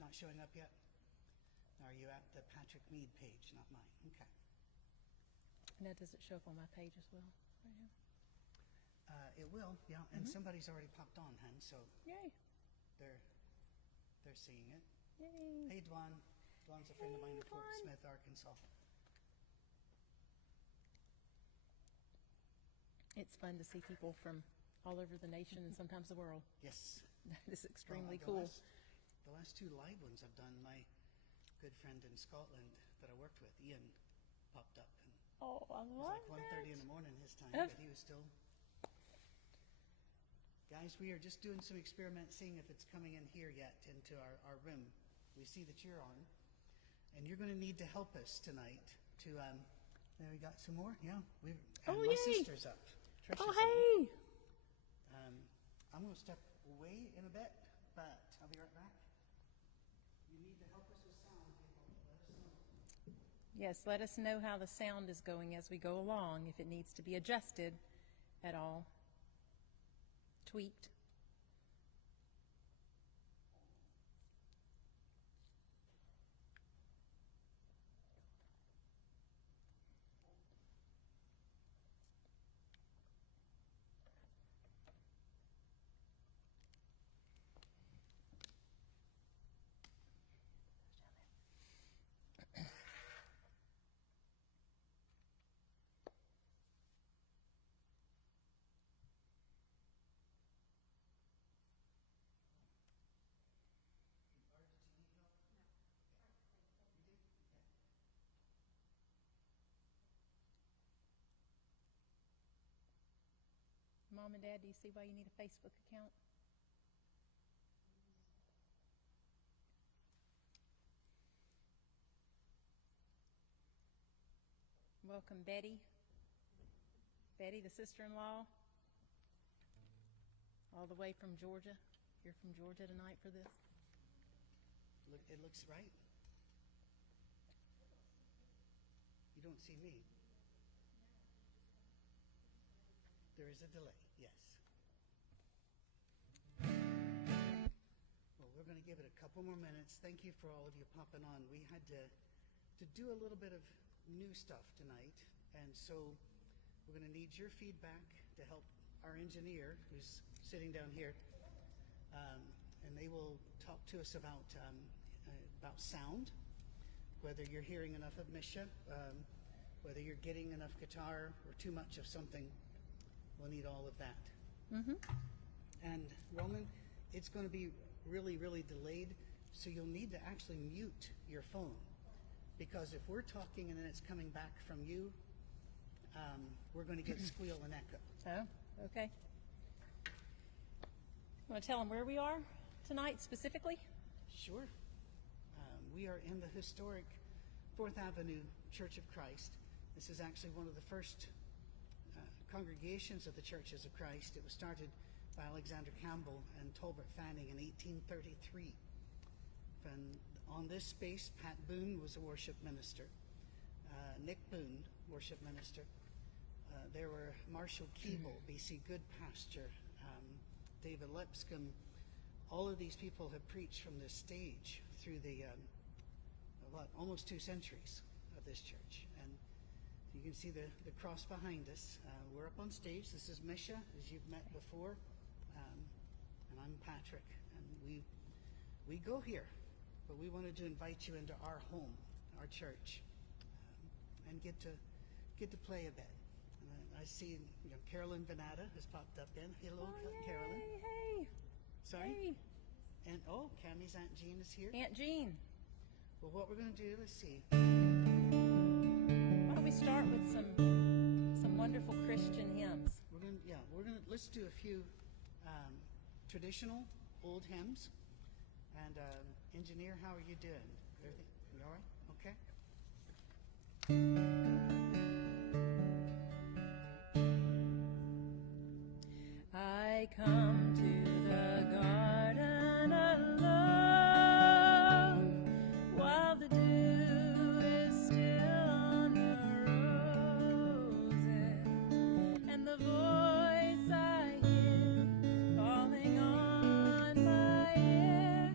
not showing up yet? Are you at the Patrick Mead page, not mine? Okay. And that doesn't show up on my page as well. Right here. It will, yeah. And somebody's already popped on, Hen, so Yay. they're seeing it. Yay. Hey, Dwan. Dwan's a friend of mine in Fort Smith, Arkansas. It's fun to see people from all over the nation and sometimes the world. Yes. That is extremely the cool. The last two live ones I've done, my good friend in Scotland that I worked with, Ian, popped up. And Oh, I it was love like 1:30 in the morning his time, Yep. but he was still. Guys, we are just doing some experiments, seeing if it's coming in here yet into our room. We see that you're on, and you're going to need to help us tonight to. There we got some more. Yeah, we've. And my yay. sister's up. Trisha's Oh, in. hey. I'm going to step away in a bit, but I'll be right back. You need to help us with sound, people. Let us know. Yes, let us know how the sound is going as we go along, if it needs to be adjusted at all, tweaked. Mom and Dad, do you see why you need a Facebook account? Welcome, Betty. Betty, the sister-in-law, all the way from Georgia. You're from Georgia tonight for this? Look, it looks right. You don't see me. There is a delay, yes. Well, we're going to give it a couple more minutes. Thank you for all of you popping on. We had to do a little bit of new stuff tonight, and so we're going to need your feedback to help our engineer, who's sitting down here, and they will talk to us about sound, whether you're hearing enough of Misha, whether you're getting enough guitar or too much of something. We'll need all of that. And Roman, it's going to be really, really delayed, so you'll need to actually mute your phone, because if we're talking and then it's coming back from you, we're going to get squeal and echo. Oh, okay. You want to tell them where we are tonight specifically? Sure. We are in the historic 4th Avenue Church of Christ. This is actually one of the first congregations of the Churches of Christ. It was started by Alexander Campbell and Tolbert Fanning in 1833. And on this space, Pat Boone was a worship minister. Nick Boone, worship minister. There were Marshall Keeble, B.C. Goodpasture, David Lipscomb. All of these people have preached from this stage through the almost 2 centuries of this church. And you can see the cross behind us. We're up on stage. This is Misha, as you've met before, and I'm Patrick. And we go here, but we wanted to invite you into our home, our church, and get to play a bit. And I see, Carolyn Venata has popped up in. Hello, Carolyn. Hey. Sorry. Hey. And Cammie's Aunt Jean is here. Aunt Jean. Well, what we're going to do, let's see. Why don't we start with some wonderful Christian hymns? Let's do a few traditional old hymns. And engineer, how are you doing? Everything, you all right? Okay. I come to the garden alone while the dew is still on the roses, and the voice I hear calling on my ear,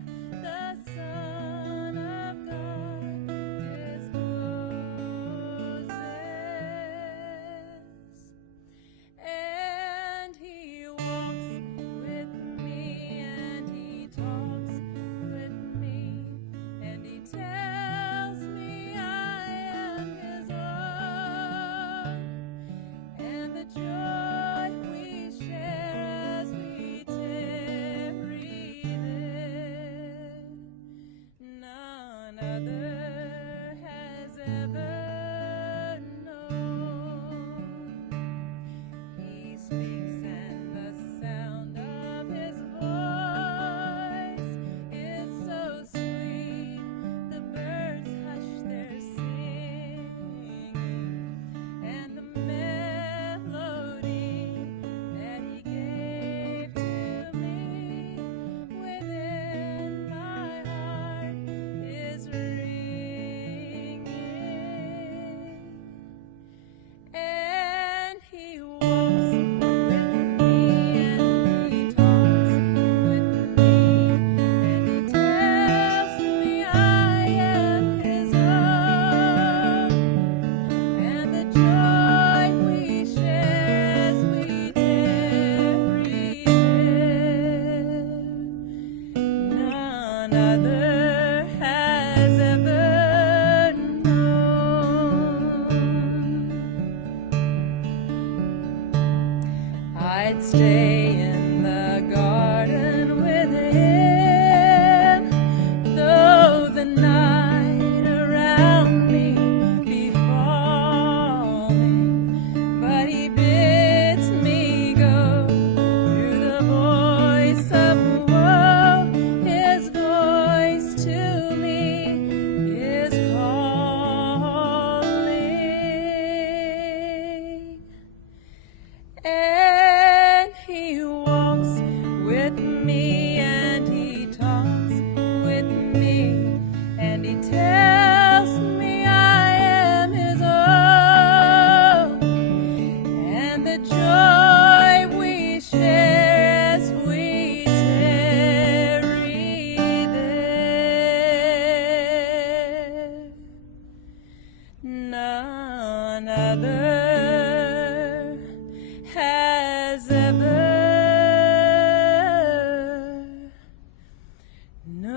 Well,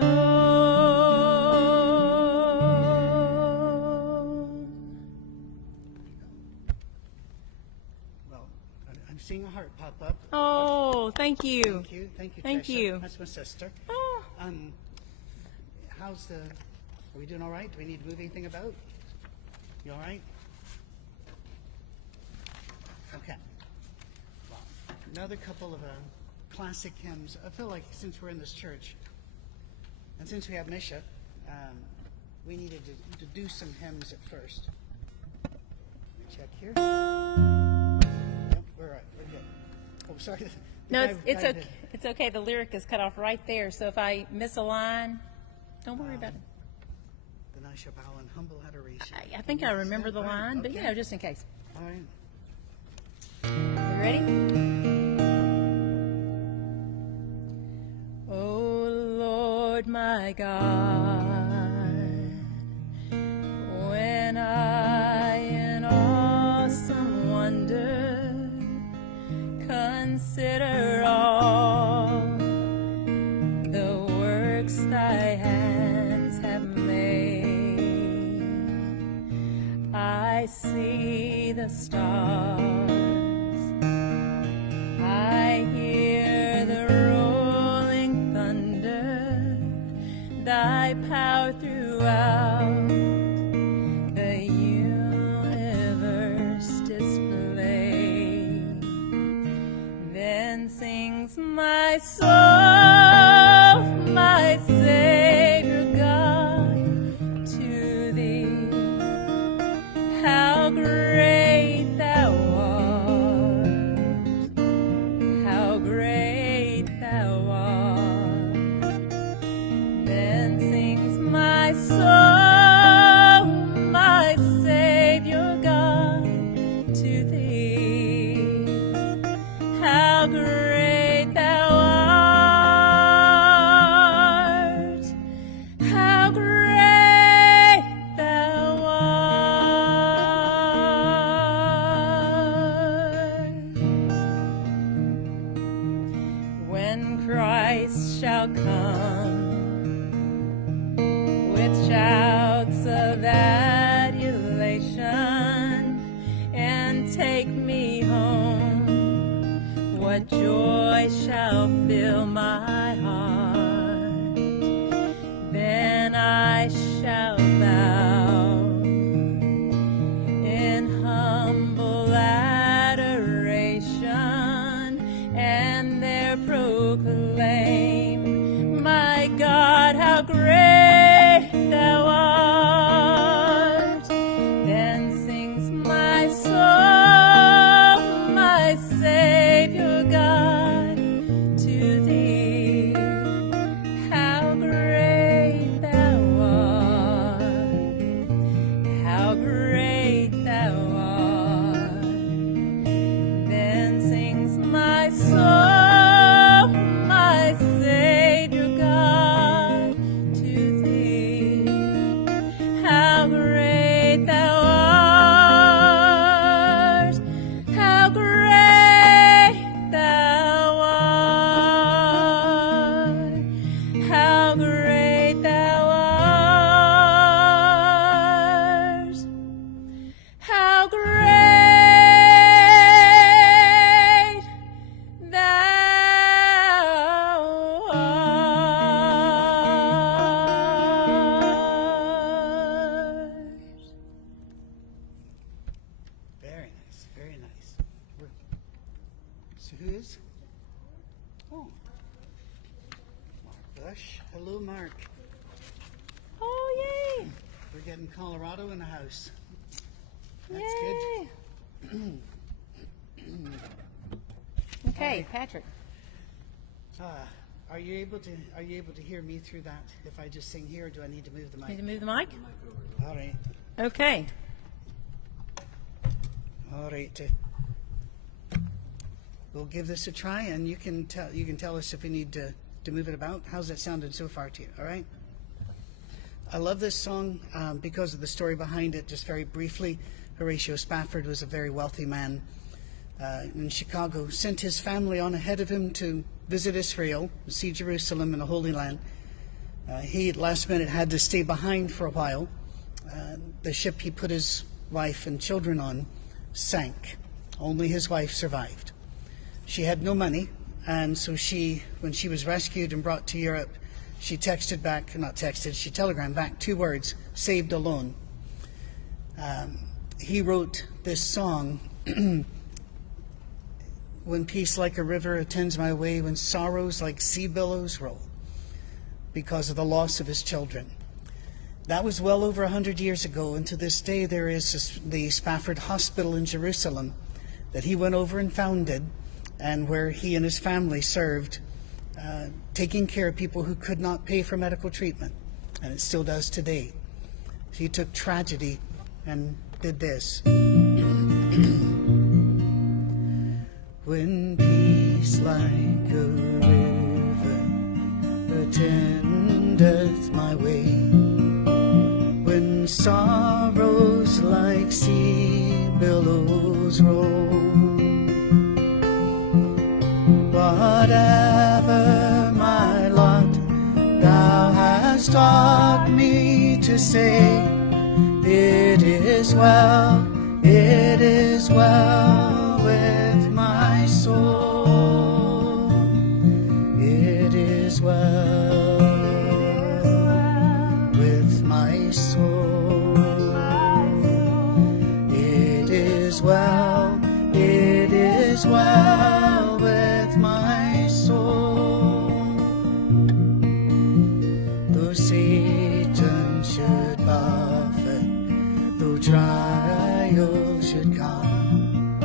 I'm seeing a heart pop up. Oh, thank you. Thank you. Thank you, Thank Tricia. you. That's my sister. Oh, How's the... Are we doing all right? Do we need to move anything about? You all right? Okay. Well, another couple of classic hymns. I feel like since we're in this church, and since we have Misha, we needed to do some hymns at first. Let me check here. Yep, we're right. We're good. Oh, sorry. no, it's okay. It's okay. The lyric is cut off right there. So if I miss a line, don't worry about it. Then I shall bow in humble adoration. I think I remember the line, but okay. just in case. All right. You ready? Oh Lord my God, when I in awesome wonder consider all the works thy hands have made, I see the stars, I hear the rolling thunder, thy power throughout the universe display. Then sings my soul, my Savior God, to thee. How great thou art, how great thou art. Then sings my soul, my Savior God, to thee. How great thou art, how great thou art. When Christ shall come with shouts of adulation and take me home, what joy shall fill my heart? Then I shall bow in humble adoration and there proclaim, my God, how great thou art. Then sings my soul, my Savior God, to thee. How great thou art, how great thou art. Then sings my soul, my Savior God, to thee. How great thou art, how great thou art, how great thou art, how great thou art. Very nice, very nice. So who is? Oh, Mark Bush. Hello, Mark. Oh, yay! We're getting Colorado in the house. That's Yay! good. Okay, Patrick. Are you able to hear me through that? If I just sing here, or do I need to move the Need mic? to move the mic? All right. Okay. All right. We'll give this a try, and you can tell us if we need to move it about. How's that sounded so far to you? All right. I love this song because of the story behind it. Just very briefly, Horatio Spafford was a very wealthy man in Chicago. Sent his family on ahead of him to visit Israel, see Jerusalem and the Holy Land. He, last minute, had to stay behind for a while. The ship he put his wife and children on sank. Only his wife survived. She had no money, and so when she was rescued and brought to Europe, she she telegrammed back 2 words: saved alone. He wrote this song, when peace like a river attends my way, when sorrows like sea billows roll, because of the loss of his children. That was well over 100 years ago, and to this day there is the Spafford Hospital in Jerusalem that he went over and founded, and where he and his family served, taking care of people who could not pay for medical treatment, and it still does today. He took tragedy and did this. When peace like a river attendeth my way, when sorrows like sea billows roll, whatever my lot, thou hast taught me to say, it is well with my soul. It is well with my soul. It is well with my soul. Though Satan should buffet, though trials should come,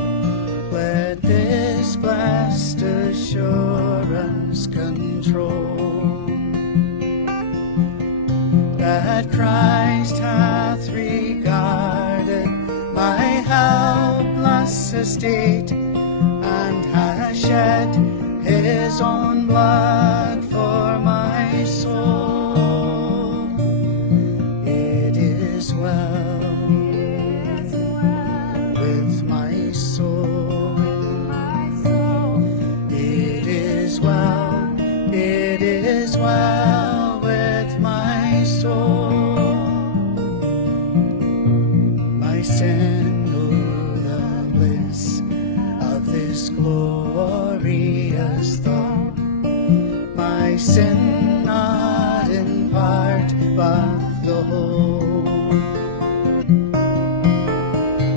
let this blessed assurance control, that Christ hath regarded my helpless estate, and has shed his own blood for my soul. It is well with my soul. It is well with my soul. My sin, oh, the bliss of this glorious thought, my sin not in part but the whole,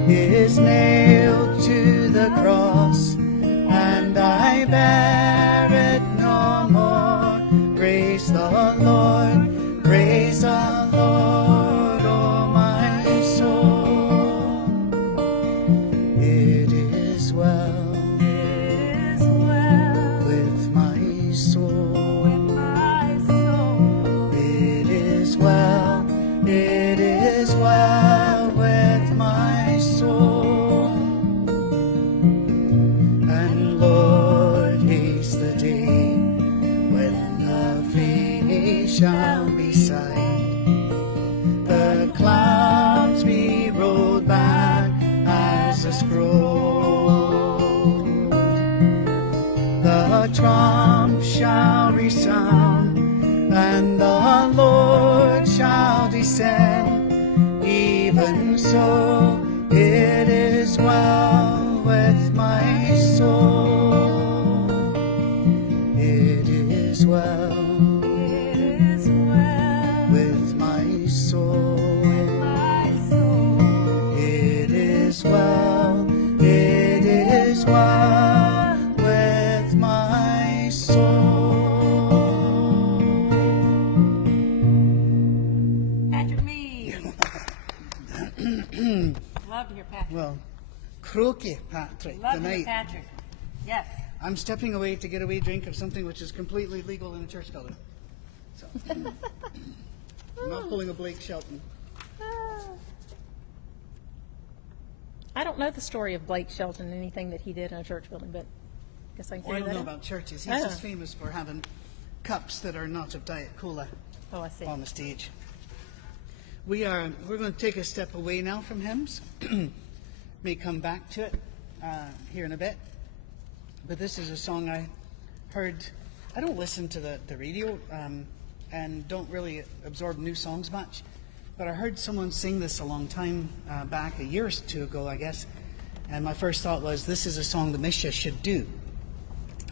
is nailed to the cross, and I bear it no more. Praise the Lord, oh my soul. It is well with my soul. It is well with my soul. And Lord, haste the day when the face shall be sight, the clouds be rolled back as a scroll, the trump shall resound, and the Lord shall descend. Even so, it is well with my soul. It is well with my soul. It is well with my soul. Patrick Mead. Love to hear Patrick. Well, croaky, Patrick, Love to hear tonight. Patrick. Yes. I'm stepping away to get a wee drink of something which is completely legal in a church building. So, I'm not pulling a Blake Shelton. I don't know the story of Blake Shelton, anything that he did in a church building, but I guess I can Well, I figure don't know that out. about churches. He's Oh. just famous for having cups that are not of Diet Cola Oh, I see. on the stage. We're going to take a step away now from hymns. May come back to it here in a bit. But this is a song I heard. I don't listen to the radio. and don't really absorb new songs much. But I heard someone sing this a long time back, a year or two ago, I guess. And my first thought was, this is a song that Misha should do.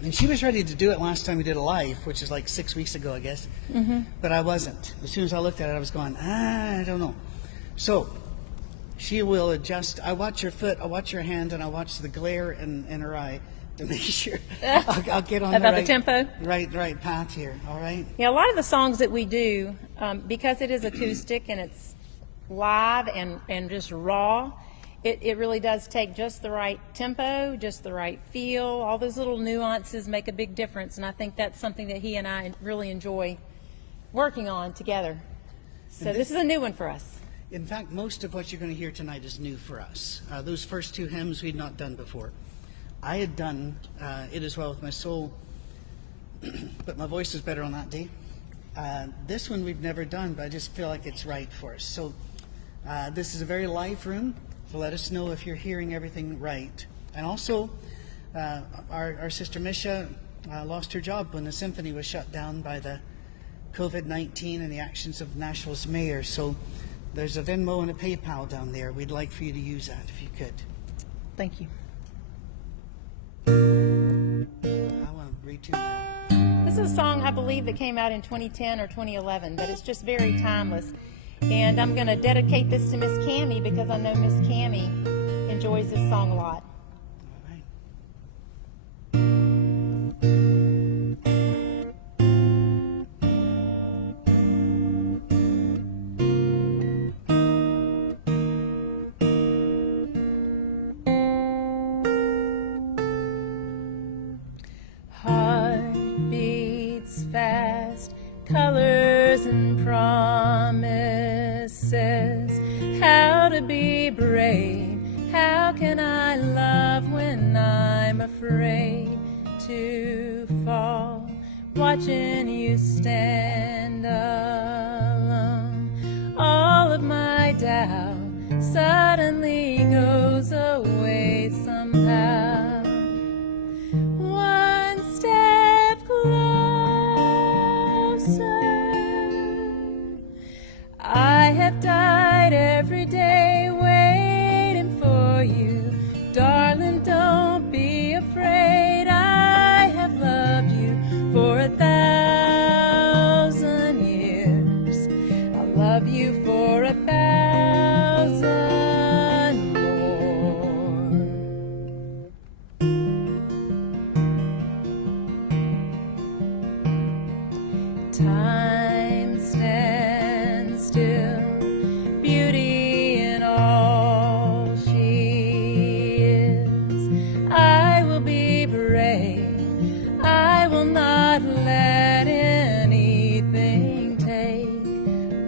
And she was ready to do it last time we did a live, which is like 6 weeks ago, I guess. But I wasn't. As soon as I looked at it, I was going, I don't know. So she will adjust. I watch her foot, I watch her hand, and I watch the glare in her eye to make sure I'll get on About the tempo? right path here. All right. Yeah, a lot of the songs that we do, because it is acoustic and it's live and just raw, it really does take just the right tempo, just the right feel. All those little nuances make a big difference, and I think that's something that he and I really enjoy working on together. So this is a new one for us. In fact, most of what you're going to hear tonight is new for us. Those first two hymns we'd not done before. I had done It Is Well With My Soul, but my voice was better on that day. This one we've never done, but I just feel like it's right for us. So this is a very live room, so let us know if you're hearing everything right. And also, our sister Misha lost her job when the symphony was shut down by the COVID-19 and the actions of Nashville's mayor. So there's a Venmo and a PayPal down there. We'd like for you to use that if you could. Thank you. I want to retune that. This is a song, I believe, that came out in 2010 or 2011, but it's just very timeless. And I'm going to dedicate this to Miss Cammie because I know Miss Cammie enjoys this song a lot. All right. Heart beats fast, colors and promises. How to be brave, how can I love when I'm afraid to fall? Watching you stand alone, all of my doubt suddenly goes away somehow. One step closer. I have died every day waiting for you. Darling, don't be afraid. I have loved you for 1,000 years. I love you for 1,000 more. Time stands still, beauty in all she is. I will be brave, I will not let anything take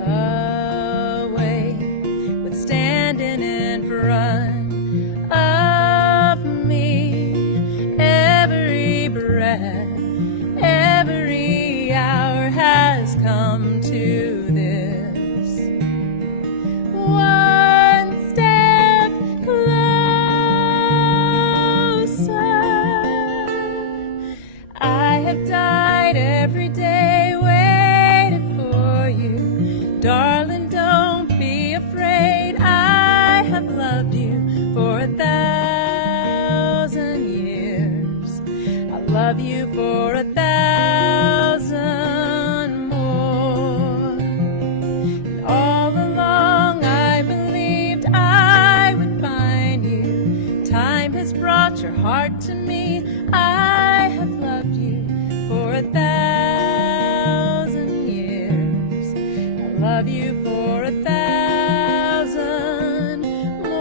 away what's standing in front of me. Every breath, every hour has come to this. One step closer. I have died every day waiting for you. Darling, don't be afraid. I have loved you for 1,000 years. I love you for 1,000 more. And all along I believed I would find you. Time has brought your heart to me. I have loved you for 1,000 years. I love you for 1,000 more.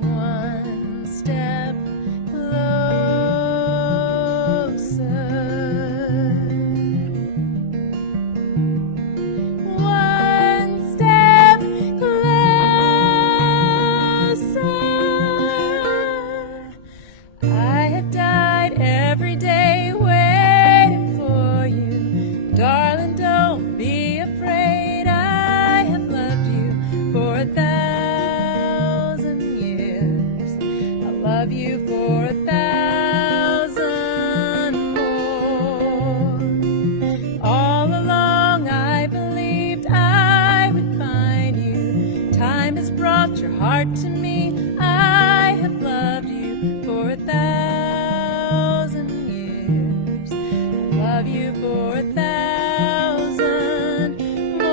One step love you for 1,000 more. All along I believed I would find you. Time has brought your heart to me. I have loved you for 1,000 years. I love you for 1,000 more.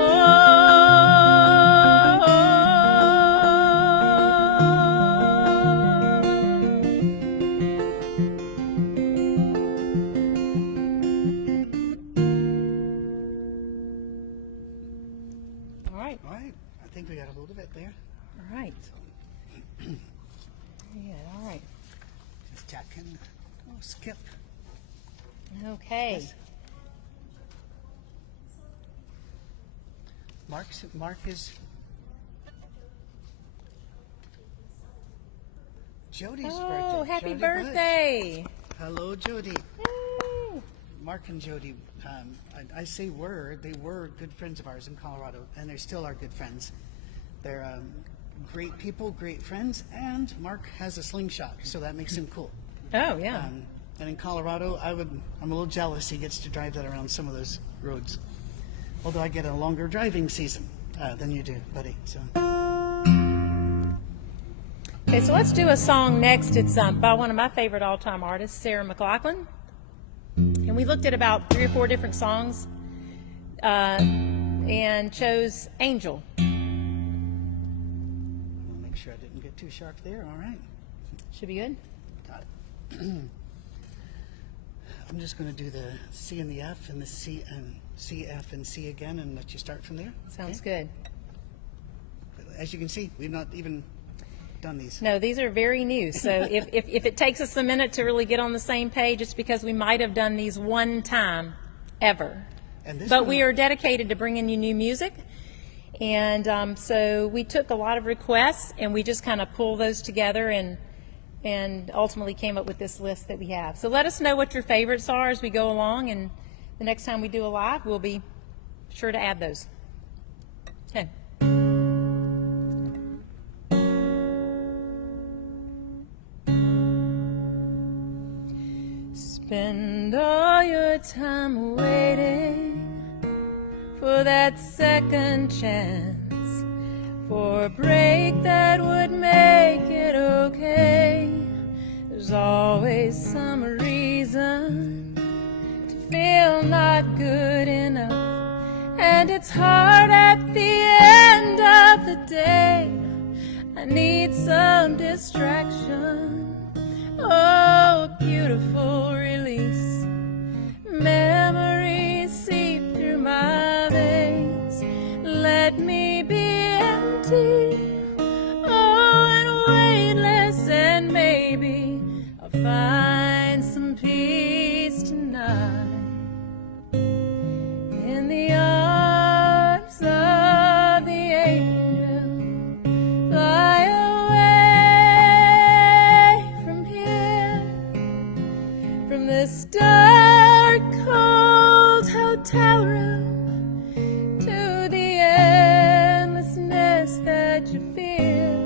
All right. All right. I think we got a hold of it there. All right. Yeah, all right. Just checking. Oh, skip. Okay. Yes. Mark is Jody's birthday. Oh, happy Jody birthday. Butch. Hello, Jody. Yay. Mark and Jody, I say they were good friends of ours in Colorado, and they still are good friends. They're great people, great friends, and Mark has a slingshot, so that makes him cool. Oh, yeah. And in Colorado, I'm a little jealous he gets to drive that around some of those roads. Although I get a longer driving season than you do, buddy. So. Okay, so let's do a song next. It's by one of my favorite all-time artists, Sarah McLachlan. And we looked at about 3 or 4 different songs and chose Angel. I'll make sure I didn't get too sharp there. All right. Should be good. Got it. I'm just going to do the C and the F and the C and C, F, and C again and let you start from there. Sounds good. As you can see, we've not even done these. No, these are very new. So if it takes us a minute to really get on the same page, it's because we might have done these one time ever. And this But one- we are dedicated to bringing you new music. And so we took a lot of requests and we just kind of pulled those together and ultimately came up with this list that we have. So let us know what your favorites are as we go along, and the next time we do a live, we'll be sure to add those. Okay. Spend all your time waiting for that second chance, for a break that would make it okay. There's always some reason to feel not good enough, and it's hard at the end of the day. I need some distraction. Oh, a beautiful release. Memories seep through my veins. Let me be empty, oh, and weightless, and maybe I'll find some peace tonight in the arms of the angel. Fly away from here, from this dark, cold hotel room, to the endlessness that you feel.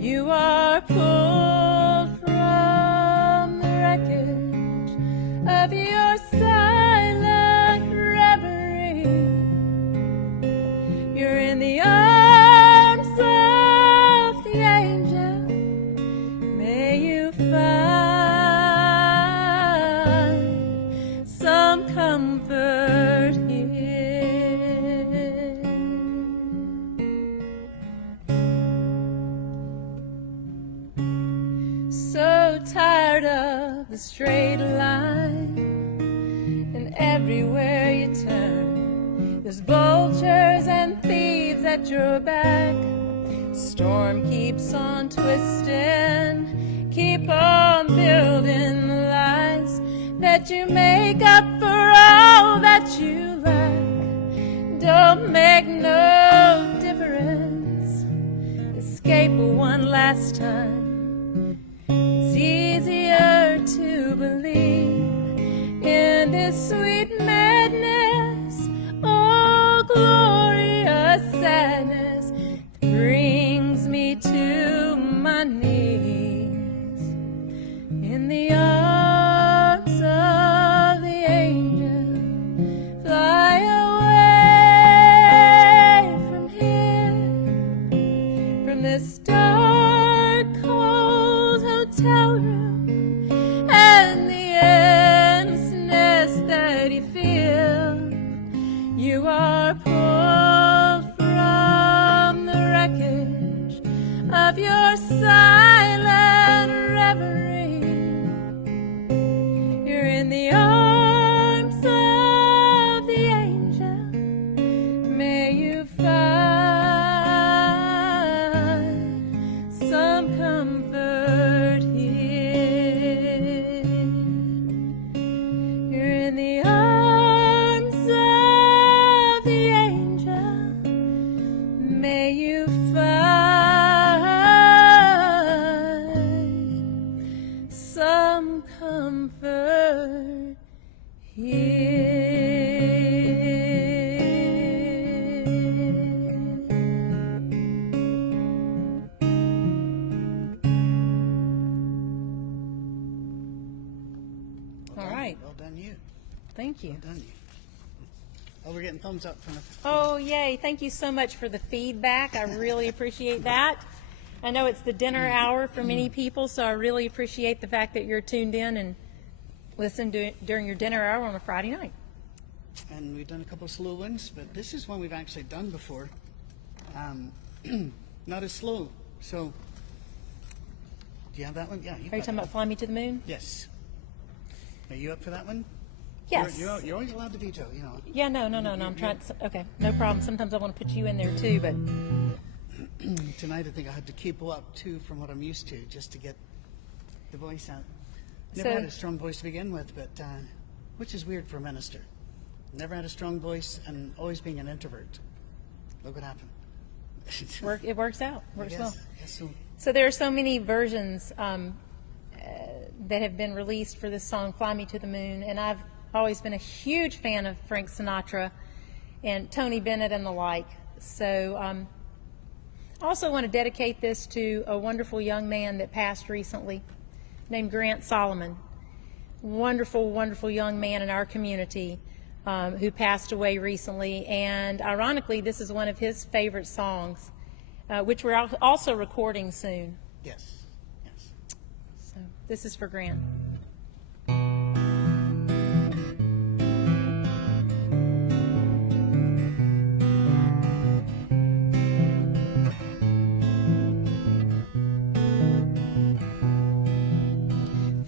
You are pulled from the wreckage of your silent reverie. You're in the arms of the angel. May you find some comfort here. So tired of the straight line, and everywhere you turn, there's vultures and thieves at your back. Storm keeps on twisting, keep on building the lies that you make up for all that you lack. Don't make no difference. Escape one last time. It's easier to believe in this sweet madness, oh, glorious sadness, brings me to my knees. in the arms of the angel. Fly away from here, from this dark, cold hotel room, and the endlessness that you feel. You are pulled from the wreckage of your silent reverie. You're in the arms of the angel. May you find some comfort here. You're in the arms of the angel. May you find some comfort All right. Well done, you. Thank you. Well done, you. Oh, we're getting thumbs up from the. Oh, yay. Thank you so much for the feedback. I really appreciate that. I know it's the dinner hour for many people, so I really appreciate the fact that you're tuned in and listen to it during your dinner hour on a Friday night. And we've done a couple of slow ones, but this is one we've actually done before. Not as slow. So, do you have that one? Yeah. Are you talking about Fly Me to the Moon? Yes. Are you up for that one? Yes. You're always allowed to veto, you know. Yeah, no. I'm trying to, okay, no problem. Sometimes I want to put you in there too, but Tonight I think I had to capo up too from what I'm used to just to get the voice out. Never So- had a strong voice to begin with, but which is weird for a minister. Never had a strong voice and always being an introvert. Look what happened. it works out. Works well. Yes, so So there are so many versions that have been released for this song, Fly Me to the Moon, and I've always been a huge fan of Frank Sinatra and Tony Bennett and the like. So I also want to dedicate this to a wonderful young man that passed recently named Grant Solomon. Wonderful, wonderful young man in our community who passed away recently. And ironically, this is one of his favorite songs, which we're also recording soon. yes. So this is for Grant.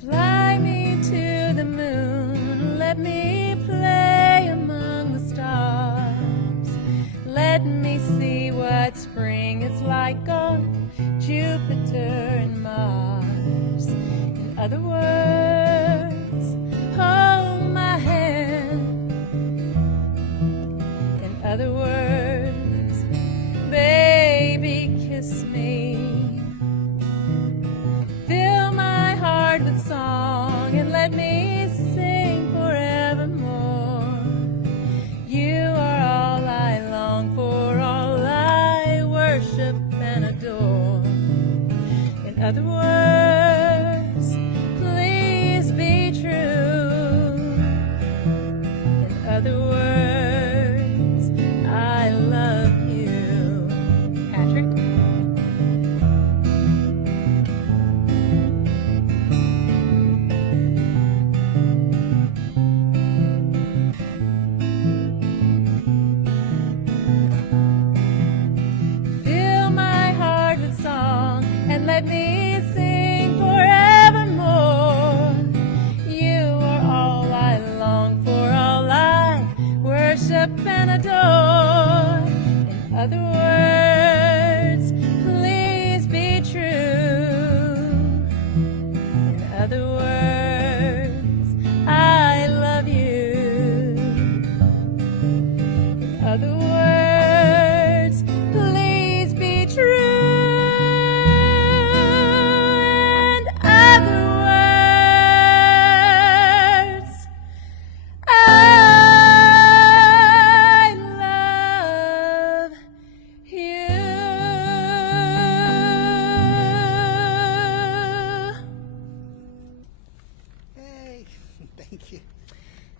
Fly me to the moon, let me play among the stars. Let me see what spring is like on Jupiter and Mars. In other words, hold my hand. In other words, baby, kiss me. Fill my heart with song and let me sing forevermore. You are all I long for, all I worship and adore. In other words, please be true. In other words, I love you. Patrick? Fill my heart with song and let me sing forevermore. You are all I long for, all I worship and adore. In other words, please be true. In other words, I love you. In other words, please be true. Thank you.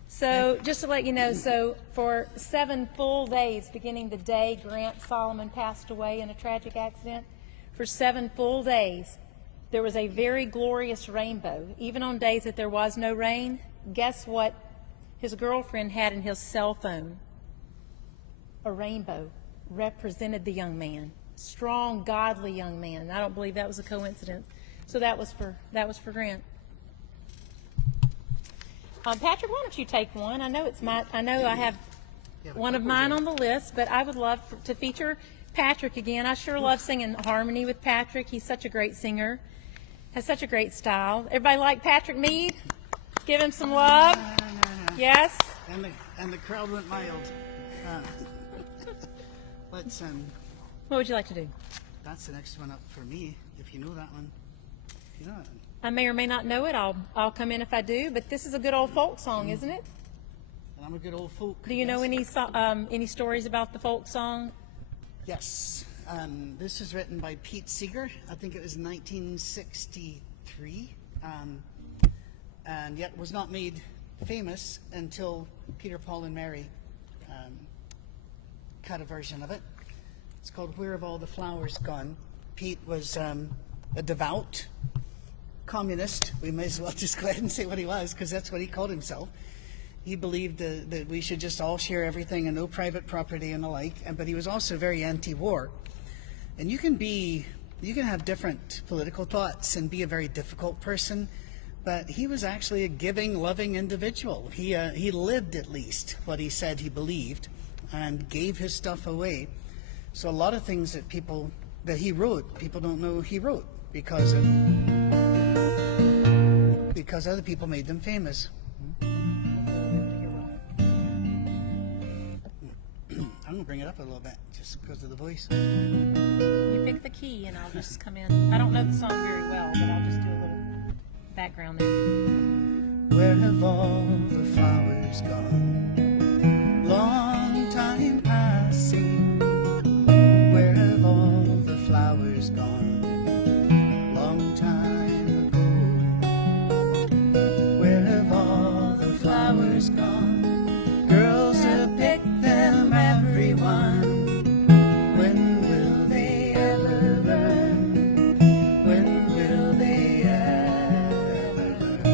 So just to let you know, so for 7 full days, beginning the day Grant Solomon passed away in a tragic accident, for 7 full days, there was a very glorious rainbow. Even on days that there was no rain, guess what his girlfriend had in his cell phone? A rainbow represented the young man. Strong, godly young man. I don't believe that was a coincidence. So that was for Grant. Patrick, why don't you take one? I know I have one of mine on the list, but I would love to feature Patrick again. I sure love singing harmony with Patrick. He's such a great singer, has such a great style. Everybody like Patrick Mead? Give him some love. Yes. And the crowd went mild. Let's What would you like to do? That's the next one up for me. If you know that one, you know it. I may or may not know it. I'll come in if I do. But this is a good old folk song, isn't it? And I'm a good old folk. Do you know any stories about the folk song? Yes. This is written by Pete Seeger. I think it was 1963, and yet was not made famous until Peter, Paul, and Mary cut a version of it. It's called "Where Have All the Flowers Gone." Pete was a devout communist. We may as well just go ahead and say what he was, because that's what he called himself. He believed that we should just all share everything and no private property and the like. But he was also very anti-war. And you can have different political thoughts and be a very difficult person, but he was actually a giving, loving individual. He lived at least what he said he believed and gave his stuff away. So a lot of things that he wrote, people don't know he wrote because other people made them famous. I'm gonna bring it up a little bit just because of the voice. You pick the key and I'll just come in. I don't know the song very well, but I'll just do a little background there. Where have all the flowers gone? Long time passing. Where have all the flowers gone? Long time ago. Where have all the flowers gone? Girls have picked them, everyone. When will they ever learn? When will they ever learn?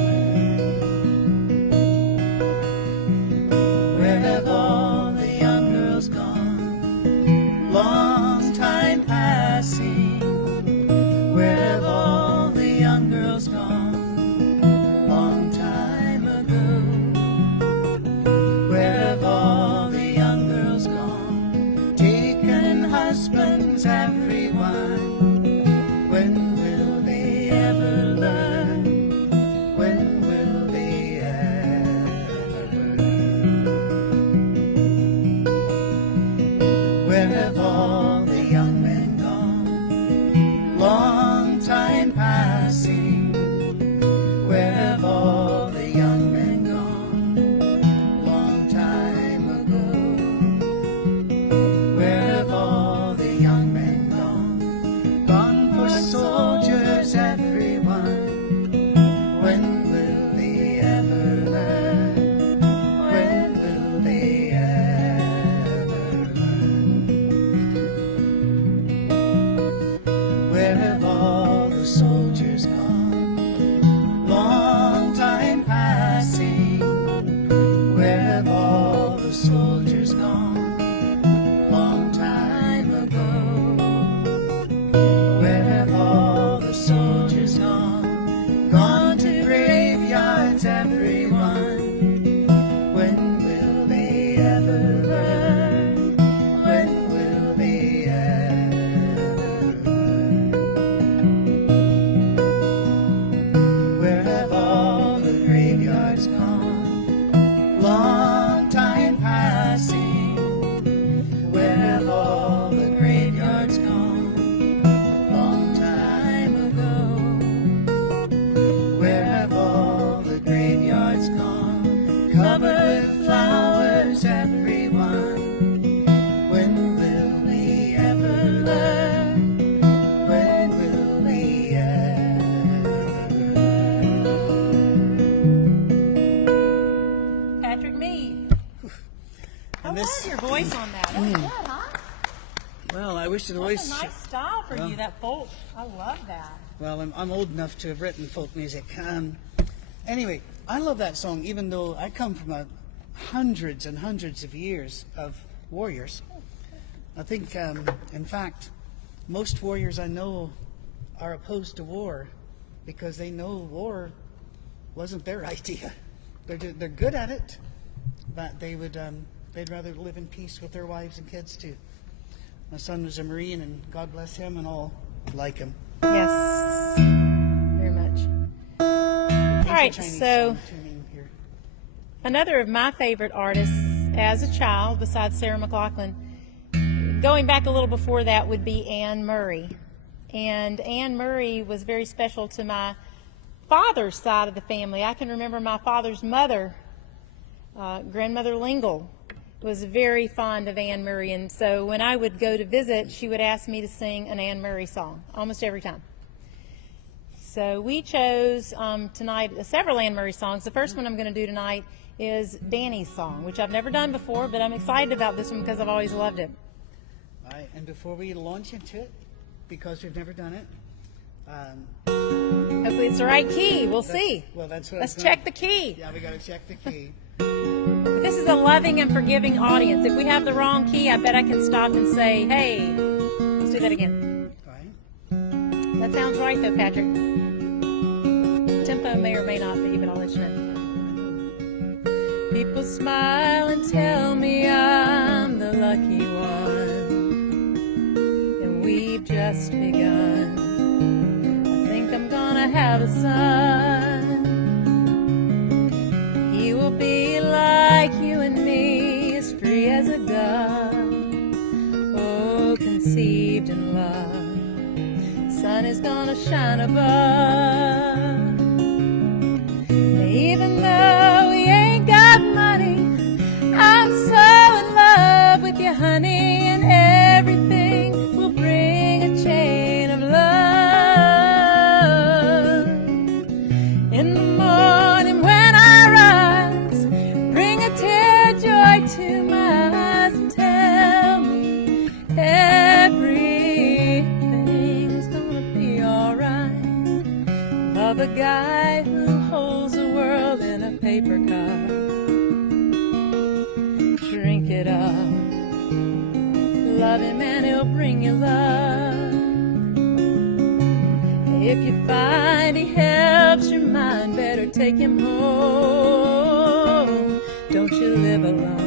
used to always. That's a nice style for Well, you, that folk. I love that. Well, I'm old enough to have written folk music. Anyway, I love that song, even though I come from hundreds and hundreds of years of warriors. I think, in fact, most warriors I know are opposed to war because they know war wasn't their idea. They're good at it, but they'd rather live in peace with their wives and kids too. My son was a Marine, and God bless him and all like him. Yes, very much. All right, so another of my favorite artists as a child, besides Sarah McLachlan, going back a little before that, would be Anne Murray. And Anne Murray was very special to my father's side of the family. I can remember my father's mother, grandmother Lingle, was very fond of Anne Murray. And so when I would go to visit, she would ask me to sing an Anne Murray song almost every time. So we chose tonight several Anne Murray songs. The first one I'm going to do tonight is Danny's song, which I've never done before, but I'm excited about this one because I've always loved it. All right, and before we launch into it, because we've never done it, hopefully it's the right key. We'll see. Well, that's what. Let's check the key. Yeah, we got to check the key. This is a loving and forgiving audience. If we have the wrong key, I bet I can stop and say, hey, let's do that again. All right. That sounds right, though, Patrick. Tempo may or may not be, but I'll let you know. People smile and tell me I'm the lucky one, and we've just begun. I think I'm gonna have a son. He will be like you and me, as free as a dove, oh, conceived in love. Sun is gonna shine above. Even though we ain't got money, I'm so in love with you, honey, and everything will bring a chain of love. In the morning when I rise, bring a tear of joy to my eyes and tell me everything's gonna be alright. Love a guy who holds the world in a paper cup. Drink it up. Love him and he'll bring you love. If you find he helps your mind, better take him home. Don't you live alone.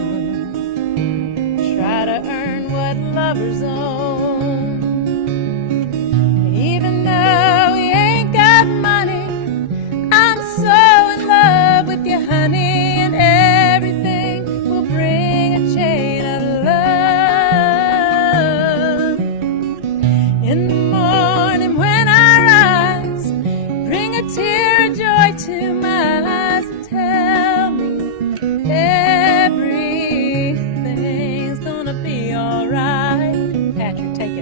Try to earn what lovers own. Even though we ain't got money, I'm so in love with you, honey, and everything will bring a chain of love. In the morning when I rise, bring a tear of joy to my eyes and tell me everything's gonna be alright. Patrick, take it.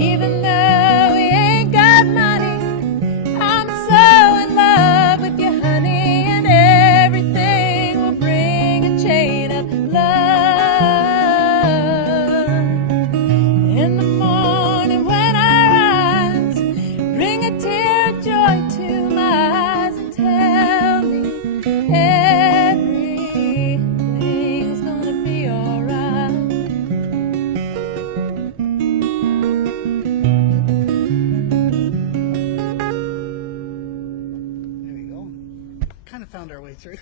Even though we ain't got money, I'm so in love with you, honey, and everything will bring a chain of love. In the morning when I rise, bring a tear of joy to my eyes and tell me everything's gonna be alright. There we go. Kind of found our way through.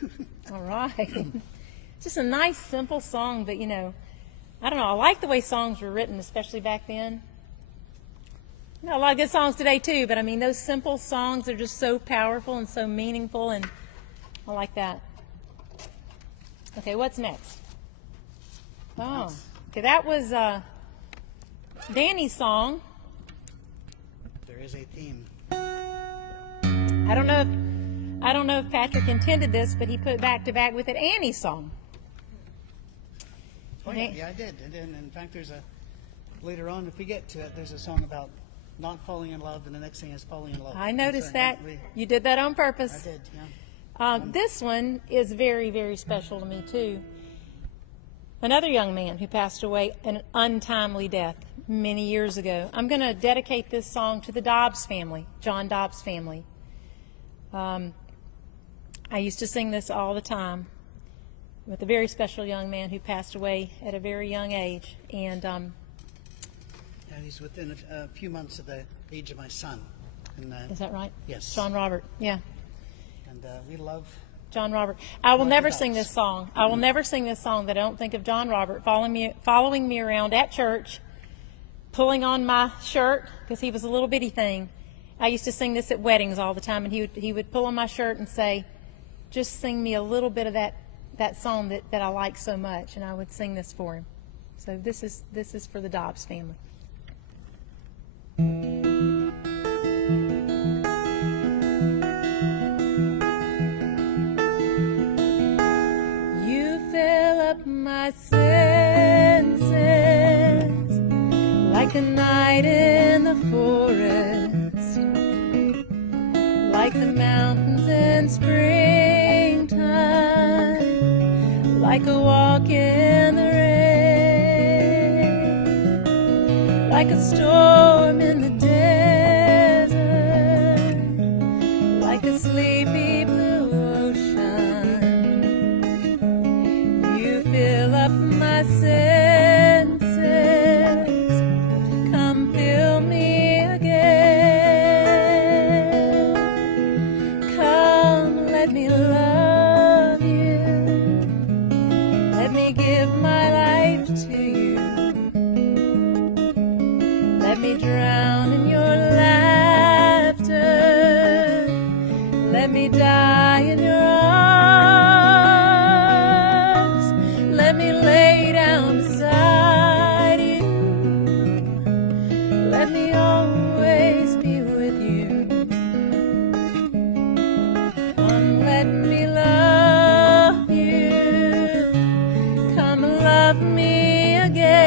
All right. Just a nice, simple song, but you know, I don't know. I like the way songs were written, especially back then. You know, a lot of good songs today too, but I mean, those simple songs are just so powerful and so meaningful, and I like that. Okay, what's next? Oh, okay, that was Danny's song. There is a theme. I don't know if Patrick intended this, but he put back to back with it Annie's song. Oh, yeah, I did. And in fact, there's later on, if we get to it, there's a song about not falling in love, and the next thing is falling in love. I noticed that. You did that on purpose. I did, yeah. This one is very, very special to me, too. Another young man who passed away an untimely death many years ago. I'm going to dedicate this song to the Dobbs family, John Dobbs family. I used to sing this all the time with a very special young man who passed away at a very young age. And yeah, he's within a few months of the age of my son. And, is that right? Yes. John Robert, yeah. And we love John Robert. I will never Dobbs. sing this song. I will never sing this song that I don't think of John Robert following me around at church, pulling on my shirt because he was a little bitty thing. I used to sing this at weddings all the time, and he would pull on my shirt and say, "Just sing me a little bit of that song that I like so much," and I would sing this for him. So this is for the Dobbs family. You fill up my senses like a night in the forest, like the mountains in springtime, like a walk in the rain, like a storm in the desert, like a sleepy blue ocean. You fill up my senses, come fill me again. Come, let me love you, let me give my life to you, let me drown in your laughter, let me die in your arms, let me lay down beside you, let me always be with you. Come, let me love you, come and love me again.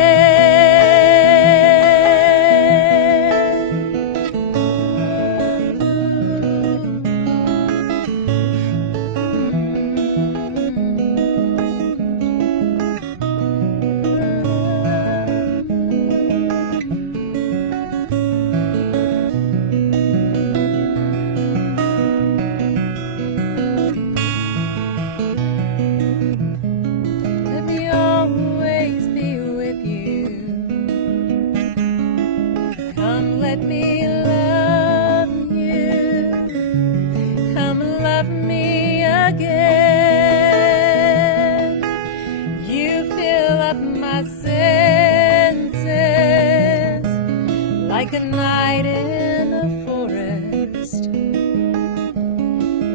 Let me always be with you. Come, let me love you. Come and love me again. You fill up my senses like a night in the forest,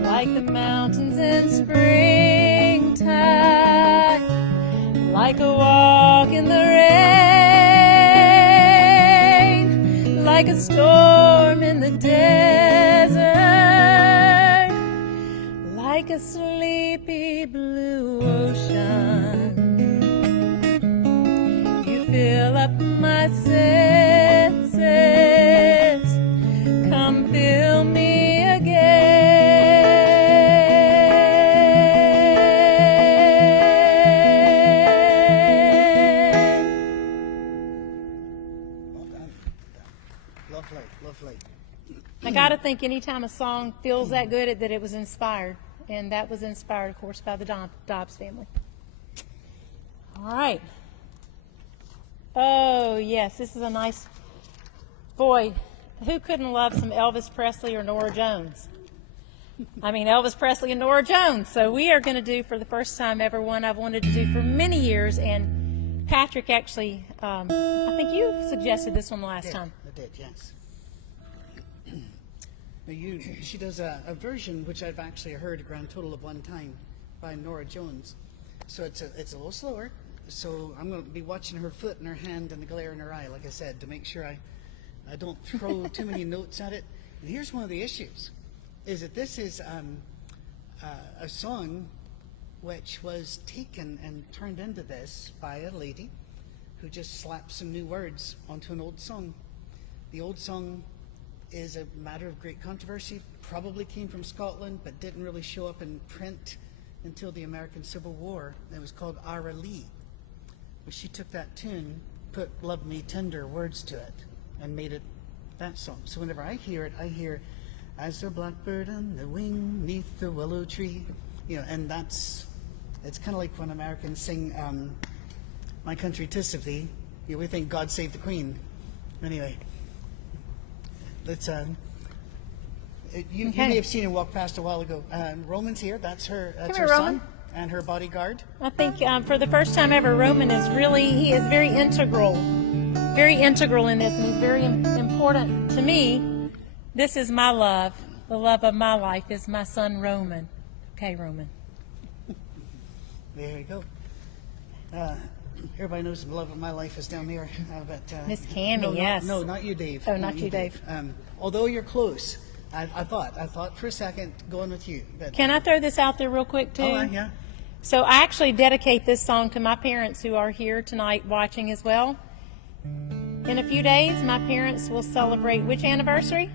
like the mountains in springtime, like a walk in the rain, like a storm in the desert, like a sleepy blue ocean. You fill up my senses, come fill me again. well done. Lovely, lovely. I got to think anytime a song feels that good, that it was inspired. And that was inspired, of course, by the Dobbs family. All right. Oh, yes, this is a nice, boy, who couldn't love some Elvis Presley or Nora Jones? I mean, Elvis Presley and Nora Jones. So we are going to do, for the first time ever, one I've wanted to do for many years. And Patrick actually, I think you suggested this one last time. I did, yes. Now she does a version which I've actually heard a grand total of one time by Nora Jones. So it's a little slower. So I'm going to be watching her foot and her hand and the glare in her eye, like I said, to make sure I don't throw too many notes at it. And here's one of the issues, is that this is a song which was taken and turned into this by a lady who just slapped some new words onto an old song. The old song is a matter of great controversy, probably came from Scotland, but didn't really show up in print until the American Civil War. It was called Ara Lee. Well, she took that tune, put Love Me Tender words to it, and made it that song. So whenever I hear it, I hear, as a blackbird on the wing, neath the willow tree, and it's kind of like when Americans sing My Country 'Tis of Thee, we think God Save the Queen. Anyway, let's, you may have seen her walk past a while ago. Roman's here, that's her here, son Roman. and her bodyguard. I think for the first time ever, Roman he is very integral in this, and he's very important to me. This is my love. The love of my life is my son, Roman. Okay, Roman. There you go. Everybody knows the love of my life is down there. Miss Cammie, no, yes. No, not you, Dave. Oh, not you, Dave. Although you're close. I thought for a second going with you. But, Can I throw this out there real quick, too? Oh, yeah. So I actually dedicate this song to my parents who are here tonight watching as well. In a few days, my parents will celebrate which anniversary?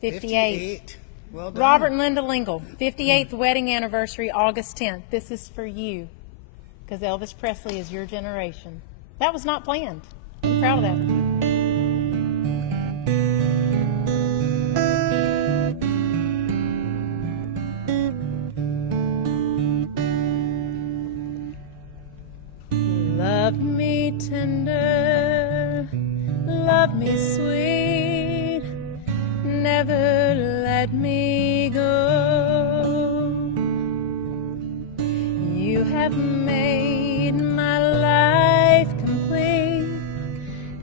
58. Well done. Robert and Linda Lingle, 58th wedding anniversary, August 10th. This is for you, because Elvis Presley is your generation. That was not planned. I'm proud of that. Love me tender, love me sweet, never let me go. You have made my life complete,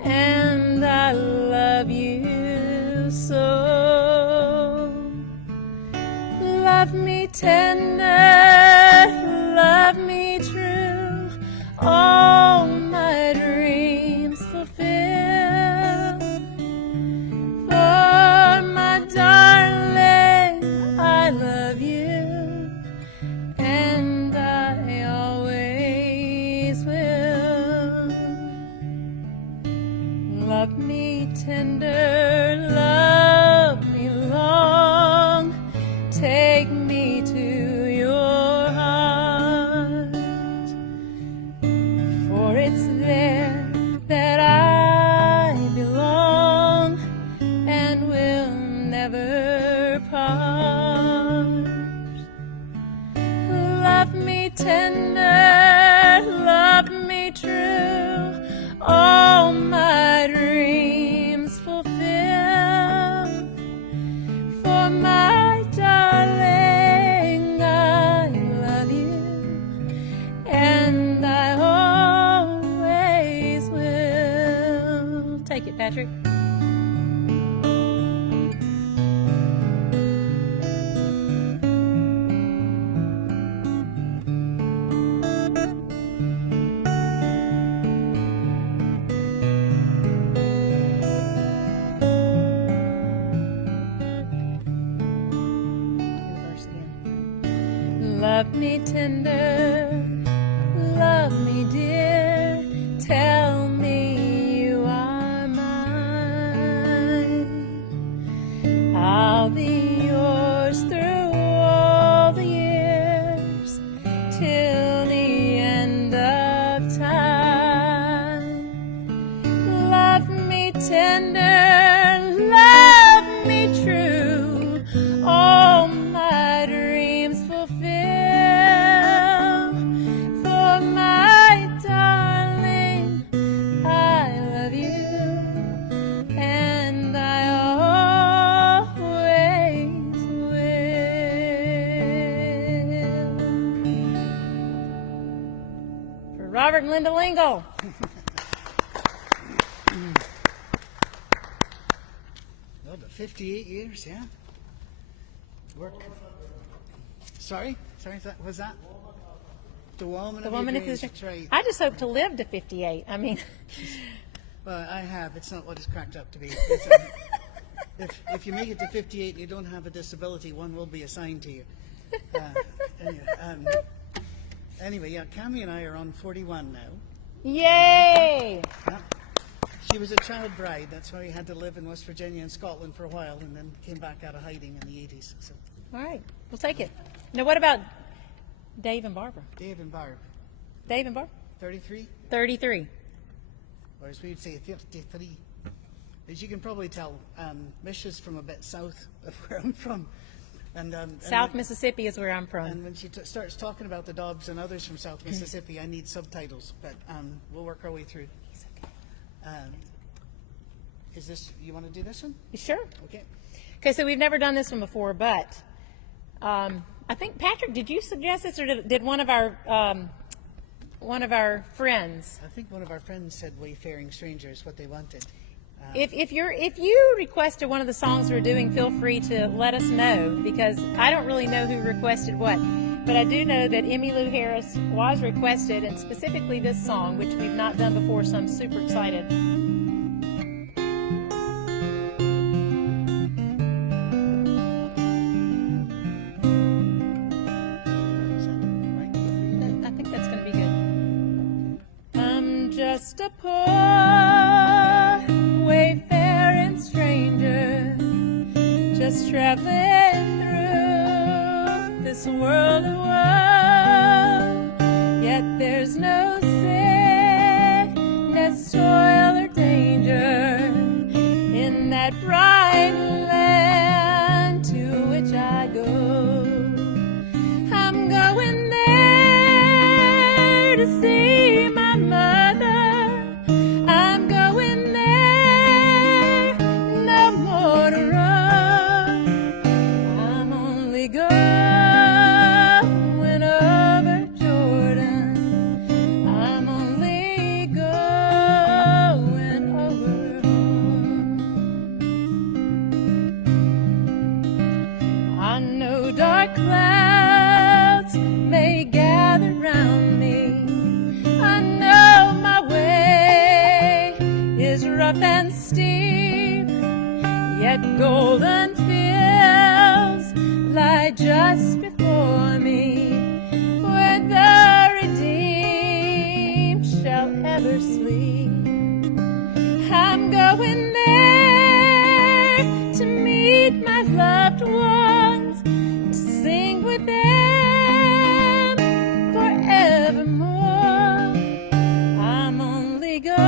and I love you so. Love me tender, love me true, all my dreams fulfill. For my darling, I love you, and I always will. Love me tender, love me long, take me to your heart. For it's there that I belong and will never part. Love me tender, love me true, all my dreams fulfill. For my darling, I love you, and I always will. Take it, Patrick. Love me tender, love me dear, tell me you are mine. I'll be yours through all the years, till the end of time. Love me tender, love me true, all my dreams fulfill. For my darling, I love you, and I always will. For Robert and Linda Lingle. Well, but 58 years, yeah. Work. Sorry, was that? The woman of your dreams, that's right. I just hope to live to 58. I mean, Well, I have. It's not what it's cracked up to be. If you make it to 58 and you don't have a disability, one will be assigned to you. Anyway, yeah, Cami and I are on 41 now. Yay! Yeah. She was a child bride. That's why we had to live in West Virginia and Scotland for a while, and then came back out of hiding in the 80s. So, All right, we'll take it. Now, what about Dave and Barbara? Dave and Barb, Dave and Barbara? 33, 33. or as we'd say, 53. As you can probably tell, Misha's from a bit south of where I'm from. And South Mississippi is where I'm from. And when she starts talking about the Dobbs and others from South Mississippi, I need subtitles, but we'll work our way through. Is this, you want to do this one? Sure. Okay. Okay, so we've never done this one before, but I think, Patrick, did you suggest this, or did one of our friends? I think one of our friends said "Wayfaring Strangers" what they wanted. If you requested one of the songs we're doing, feel free to let us know, because I don't really know who requested what, but I do know that Emmylou Harris was requested, and specifically this song, which we've not done before, so I'm super excited. Is that right for you? I think that's going to be good. I'm just a poor wayfaring stranger, just traveling through this world of woe. Yet there's no sickness, toil, or danger in that bright land to which I go. I'm going there to see my mother. I'm going there, no more to run. I'm only going over Jordan. I'm only going over home. I know dark clouds may gather round me. I know my way is rough and steep, yet golden fields lie just before me, where the redeemed shall ever sleep. I'm going there to meet my loved ones, to sing with them forevermore. I'm only going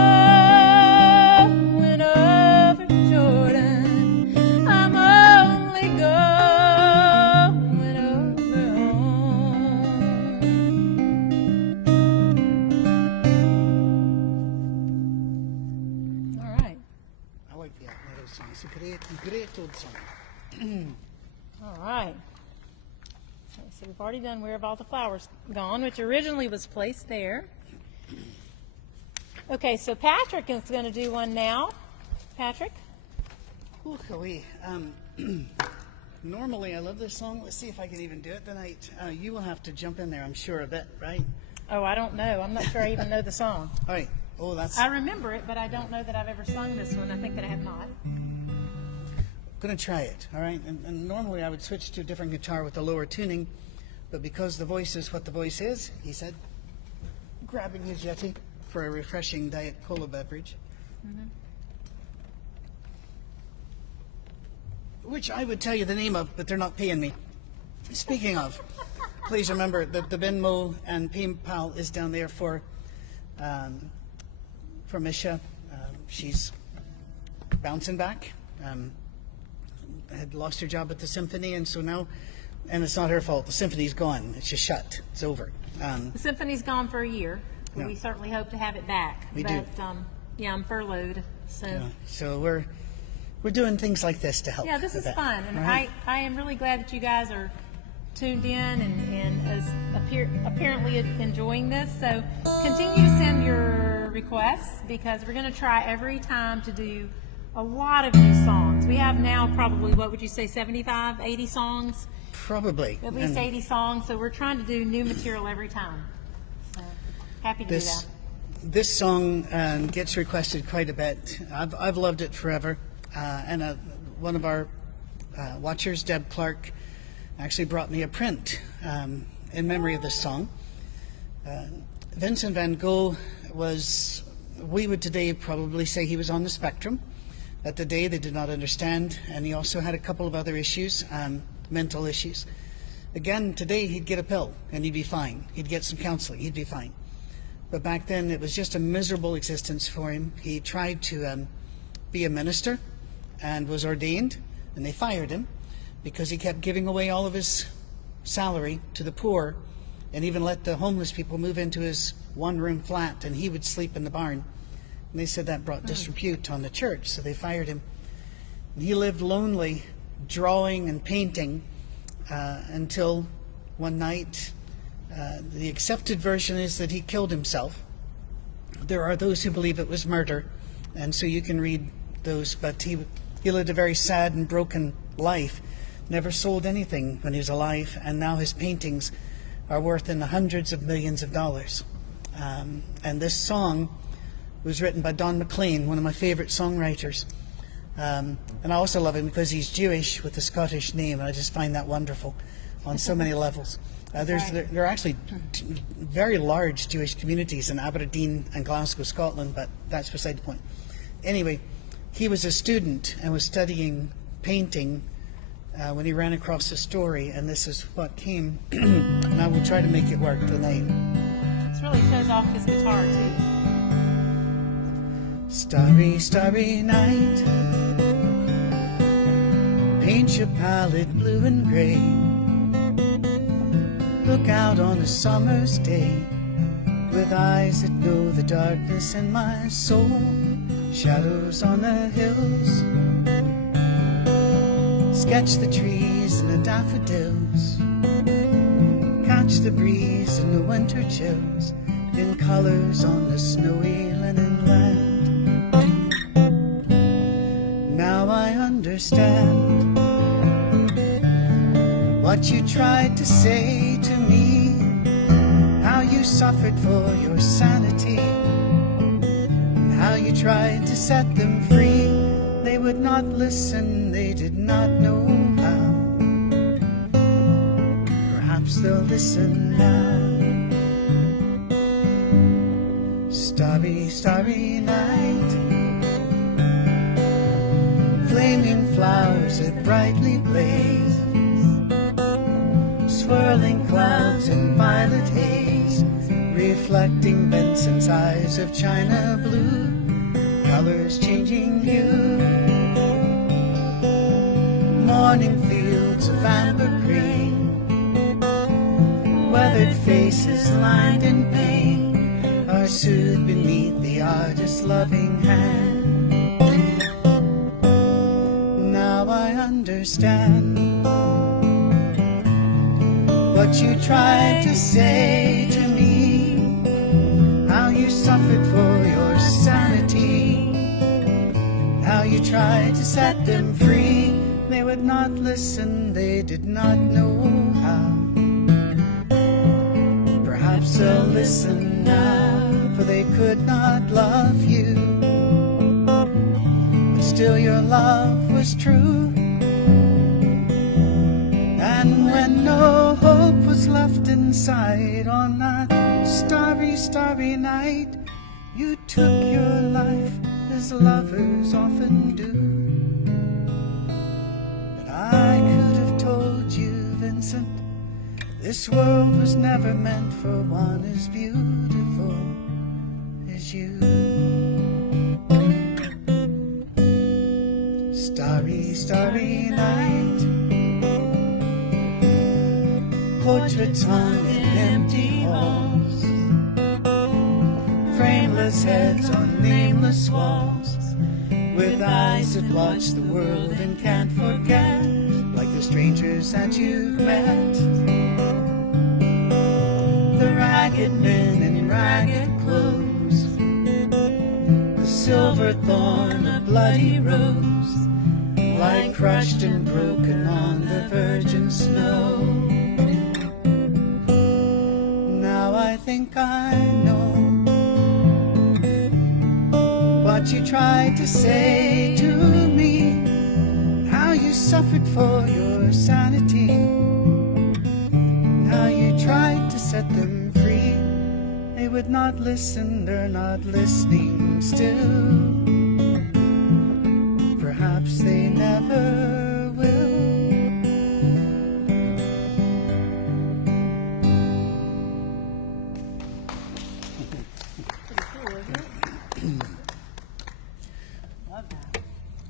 over Jordan. I'm only going over home. All right. I like the Meadows song. It's a great old song. All right. Okay, so we've already done Where Have All the Flowers Gone, which originally was placed there. Okay, so Patrick is going to do one now. Patrick? Ooh-wee. Normally, I love this song. Let's see if I can even do it tonight. You will have to jump in there, I'm sure, a bit, right? Oh, I don't know. I'm not sure I even know the song. All right. Oh, that's... I remember it, but I don't know that I've ever sung this one. I think that I have not. going to try it, all right? And normally I would switch to a different guitar with a lower tuning, but because the voice is what the voice is, he said, grabbing his Yeti for a refreshing Diet Cola beverage. Mm-hmm. Which I would tell you the name of, but they're not paying me. Speaking of, please remember that the Venmo and PayPal is down there for Misha. She's bouncing back. Had lost her job at the symphony, and so now, and it's not her fault. The symphony's gone. It's just shut. It's over. The symphony's gone for a year. Yeah. We certainly hope to have it back. We but, do. Yeah, I'm furloughed, so. Yeah, so we're doing things like this to help. Yeah, this with is that. fun, and Right? I am really glad that you guys are tuned in and as apparently enjoying this. So continue to send your requests, because we're going to try every time to do a lot of new songs. We have now probably, what would you say, 75, 80 songs? Probably. At least And 80 songs, so we're trying to do new material every time. So happy to do that. This song gets requested quite a bit. I've loved it forever. And one of our watchers, Deb Clark, actually brought me a print in memory of this song. Vincent van Gogh was, we would today probably say he was on the spectrum. At the day they did not understand, and he also had a couple of other issues, mental issues. Again, today he'd get a pill and he'd be fine. He'd get some counseling, he'd be fine. But back then it was just a miserable existence for him. He tried to be a minister and was ordained, and they fired him because he kept giving away all of his salary to the poor, and even let the homeless people move into his one-room flat, and he would sleep in the barn. And they said that brought disrepute on the church, so they fired him. And he lived lonely, drawing and painting, until one night, the accepted version is that he killed himself. There are those who believe it was murder, and so you can read those, but he lived a very sad and broken life, never sold anything when he was alive, and now his paintings are worth in the hundreds of millions of dollars. And this song was written by Don McLean, one of my favorite songwriters. And I also love him because he's Jewish with a Scottish name, and I just find that wonderful on so many levels. There are actually very large Jewish communities in Aberdeen and Glasgow, Scotland, but that's beside the point. Anyway, he was a student and was studying painting when he ran across the story, and this is what came. And I will try to make it work tonight. This really shows off his guitar too. Starry, starry night, paint your palette blue and gray. Look out on a summer's day with eyes that know the darkness in my soul. Shadows on the hills, sketch the trees and the daffodils, catch the breeze and the winter chills in colors on the snowy linen land. Now I understand what you tried to say to me, how you suffered for your sanity, and how you tried to set them free. They would not listen, they did not know how. Perhaps they'll listen now. Starry, starry night, flaming flowers that brightly blaze, swirling clouds in violet haze, reflecting Vincent's eyes of china blue, colors changing hue. Morning fields of amber green, weathered faces lined in pain, are soothed beneath the artist's loving hand. Now I understand what you tried to say to me, how you suffered for your sanity, how you tried to set them free. They would not listen, they did not know how. Perhaps they'll listen now, for they could not love you, but still your love was true. And when no hope was left inside on that starry, starry night, you took your life as lovers often do. But I could have told you, Vincent, this world was never meant for one as beautiful as you. Starry, starry night, portraits hung in empty halls, frameless heads on nameless walls, with eyes that watch the world and can't forget, like the strangers that you've met. The ragged men in ragged clothes, the silver thorn, a bloody rose, lie crushed and broken on the virgin snow. Now I think I know what you tried to say to me, how you suffered for your sanity, did not listen, they're not listening still. Perhaps they never will.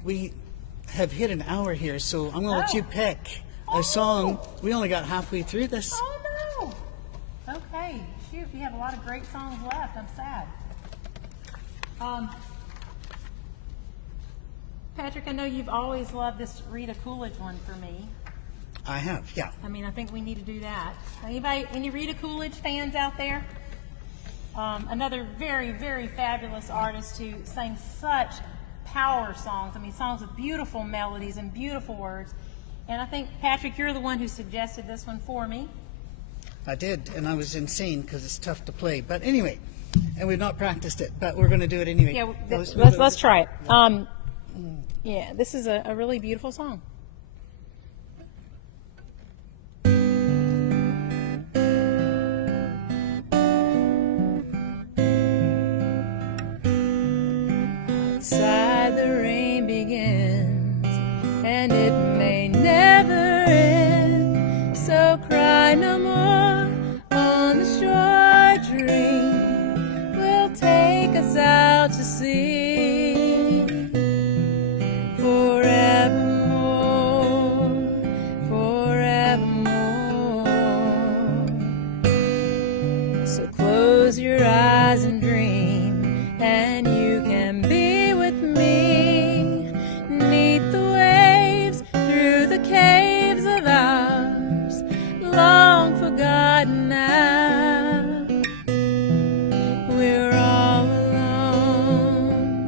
We have hit an hour here, so I'm going to let you pick a song. We only got halfway through this. Oh, no. Okay. Shoot, we have a lot of great songs left. I'm sad. Patrick, I know you've always loved this Rita Coolidge one for me. I have, yeah. I mean, I think we need to do that. Any Rita Coolidge fans out there? Another very, very fabulous artist who sang such power songs. I mean, songs with beautiful melodies and beautiful words. And I think, Patrick, you're the one who suggested this one for me. I did, and I was insane because it's tough to play. But anyway, and we've not practiced it, but we're going to do it anyway. Yeah, let's try it. Yeah, this is a really beautiful song. Outside the rain begins, and it may never end, so cry no more on the shore. Dream will take us out to sea forevermore, forevermore. So close your eyes and dream, and you can be with me, 'neath the waves, through the caves of ours, long forgotten now. We're all alone,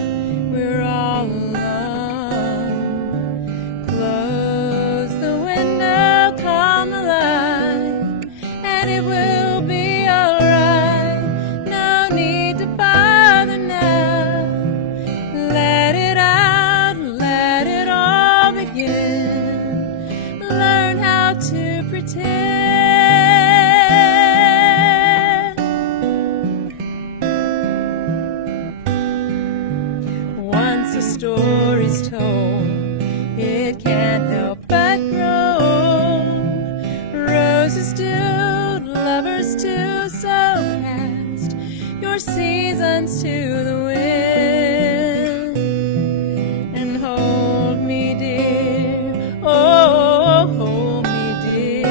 we're all alone. Close the window, calm the light, and it will be alright. No need to bother now. Let it out, let it all begin. Learn how to pretend. Once a story's told, it can't help but grow. Roses do, lovers too, so cast your seasons to the wind and hold me dear, oh, hold me dear.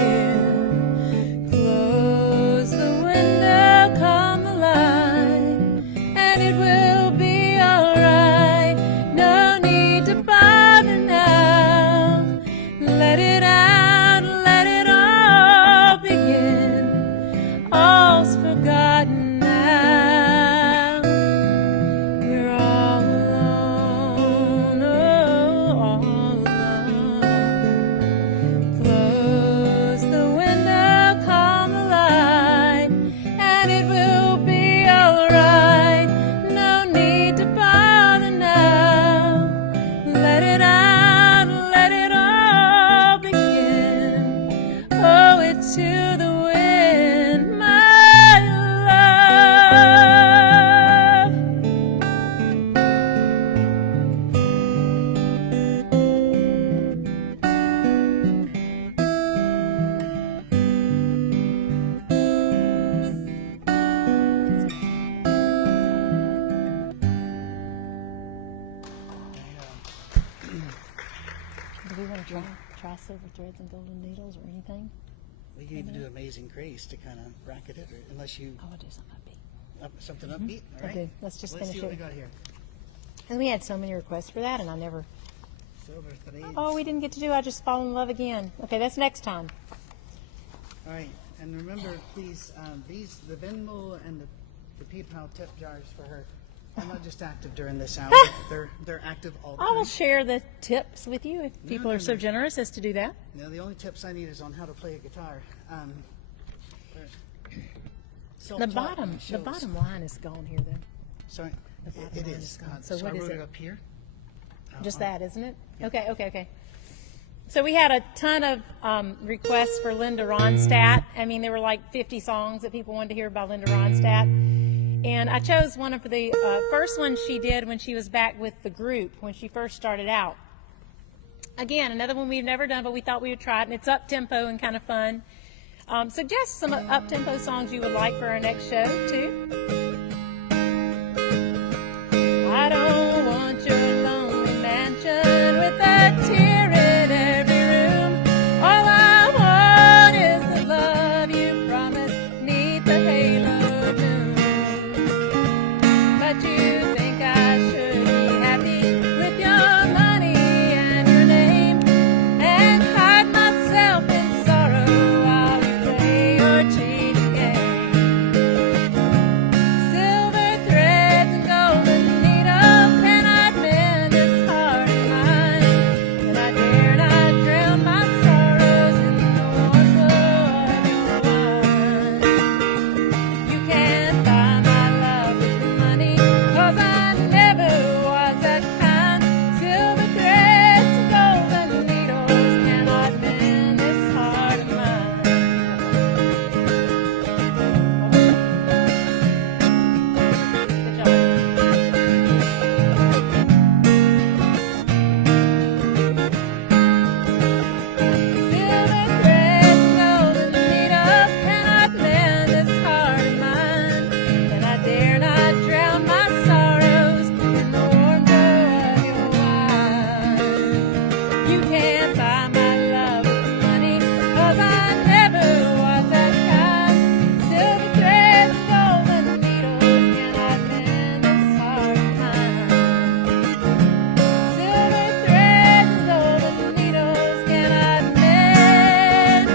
Close the window, calm the light, and it will be alright. No need to bother now. Let it out, let it all begin. All's forgotten now. We're all alone, oh, all alone. Close the window, calm the light, and it will be alright. No need to bother now. Let it out, let it all begin. Oh, it to the wind, my love. Do we want to try Silver Threads and Golden Needles or anything? We can even do Amazing Grace to kind of bracket it, or unless you I will do something upbeat. something upbeat. All I right. do. Let's just Let's finish see what it. we got here. And we had so many requests for that, and I never. Silver Threads. Oh, we didn't get to do I Just Fall in Love Again. Okay, that's next time. All right, and remember, please, the Venmo and the PayPal tip jars for her are not just active during this hour; they're active all the I will time. share the tips with you if people are so generous as to do that. Now, the only tips I need is on how to play a guitar. The bottom line is gone here, though. Sorry, bottom it line is. is gone. So So I what is wrote it? it up here. Just that, isn't it? Okay. So we had a ton of requests for Linda Ronstadt. I mean, there were like 50 songs that people wanted to hear by Linda Ronstadt. And I chose one of the first ones she did when she was back with the group, when she first started out. Again, another one we've never done, but we thought we would try it, and it's up-tempo and kind of fun. Suggest some up-tempo songs you would like for our next show, too. I don't want your lonely mansion with a tear in every room. All I want is the love you promised neath the halo moon. But you think I should be happy with your money and your name, and hide myself in sorrow while you play your cheating game. Silver threads and golden needles cannot mend this heart of mine, and I dare not drown my sorrows in the warm glow of your wine. You can't buy my love with money, 'cause I never was that kind. Silver threads and golden needles cannot mend this heart of mine. Good job. Silver threads and golden needles cannot mend this heart of mine, and I dare not drown my sorrows in the warm glow of your wine. You can't buy my love with money, 'cause I never was that kind. Silver threads and golden needles cannot mend this heart of mine. Silver threads and golden needles cannot mend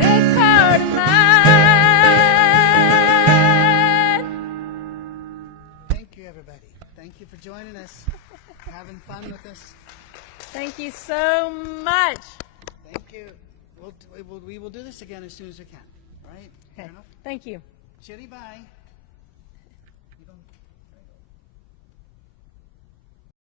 this heart of mine. Thank you, everybody. Thank you for joining us, having fun with us. Thank you so much. Thank you. We will do this again as soon as we can. All right? Fair Okay. enough? Thank you. Chitty, bye.